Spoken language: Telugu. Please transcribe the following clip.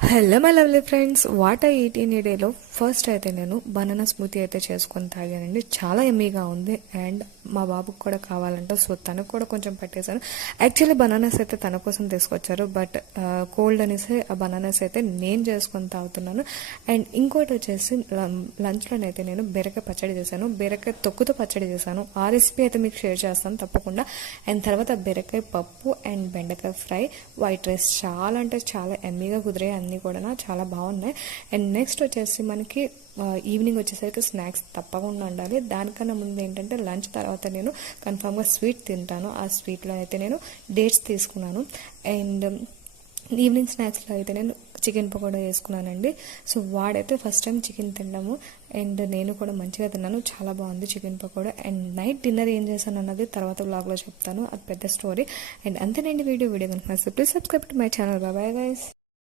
Hello my lovely friends, what I eat in ఈ డేలో ఫస్ట్ అయితే నేను బనానా స్మూతీ అయితే చేసుకొని తాగానండి. చాలా ఎమ్మీగా ఉంది అండ్ మా బాబుకి కూడా కావాలంట, సో తనకు కూడా కొంచెం పెట్టేశాను. యాక్చువల్లీ బనానాస్ అయితే తన కోసం తీసుకొచ్చారు, బట్ కోల్డ్ అనేసి ఆ బనానాస్ అయితే నేను చేసుకొని తాగుతున్నాను. అండ్ ఇంకోటి వచ్చేసి లంచ్లోనైతే నేను బీరకాయ పచ్చడి చేశాను, బీరకాయ తొక్కుతో పచ్చడి చేశాను. ఆ రెసిపీ అయితే మీకు షేర్ చేస్తాను తప్పకుండా. అండ్ తర్వాత బీరకాయ పప్పు అండ్ బెండకాయ ఫ్రై, వైట్ రైస్ చాలా అంటే చాలా ఎమ్మీగా కుదిరాయి, అన్నీ కూడా చాలా బాగున్నాయి. అండ్ నెక్స్ట్ వచ్చేసి మనకి ఈవినింగ్ వచ్చేసరికి స్నాక్స్ తప్పకుండా ఉండాలి. దానికన్నా ముందు ఏంటంటే లంచ్ తర్వాత నేను కన్ఫామ్గా స్వీట్ తింటాను. ఆ స్వీట్లో అయితే నేను డేట్స్ తీసుకున్నాను. అండ్ ఈవినింగ్ స్నాక్స్లో అయితే నేను చికెన్ పకోడా వేసుకున్నానండి. సో వాడైతే ఫస్ట్ టైం చికెన్ తినడము, అండ్ నేను కూడా మంచిగా తిన్నాను, చాలా బాగుంది chicken pakoda. And night dinner ఏం చేశాను అన్నది తర్వాత వ్లాగ్లో చెప్తాను, అది పెద్ద స్టోరీ. అండ్ అంతేనండి వీడియో కనుక please subscribe to my channel. Bye guys.